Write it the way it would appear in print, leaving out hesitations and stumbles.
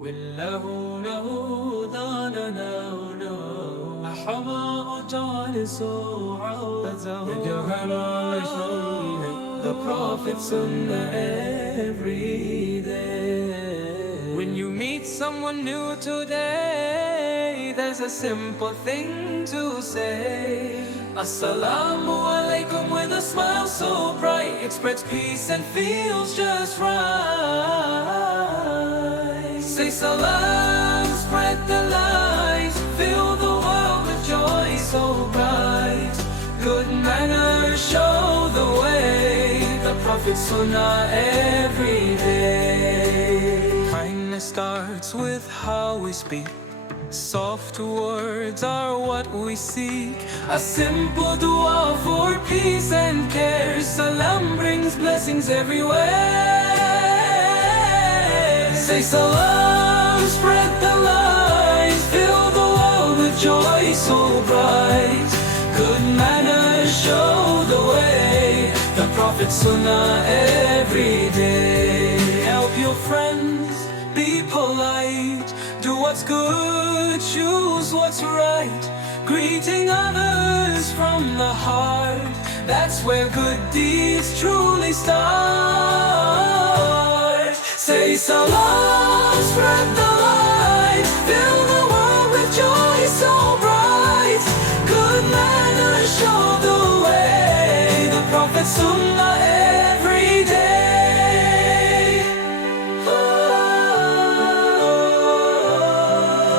والله له داننا ولو أحمى جالس The Prophet Sunnah every day. When you meet someone new today, there's a simple thing to say. Assalamu Alaikum with a smile so bright. It spreads peace and feels just right. Say salam, spread the light. Fill the world with joy so bright. Good manners show the way. The Prophet's Sunnah every day. Kindness starts with how we speak. Soft words are what we seek. A simple dua for peace and care. Salam brings blessings everywhere. Say salam, spread the light. Fill the world with joy so bright. Good manners show the way. The Prophet's Sunnah every day. Help your friends, be polite. Do what's good, choose what's right. Greeting others from the heart. That's where good deeds truly start. Say salam, spread the love.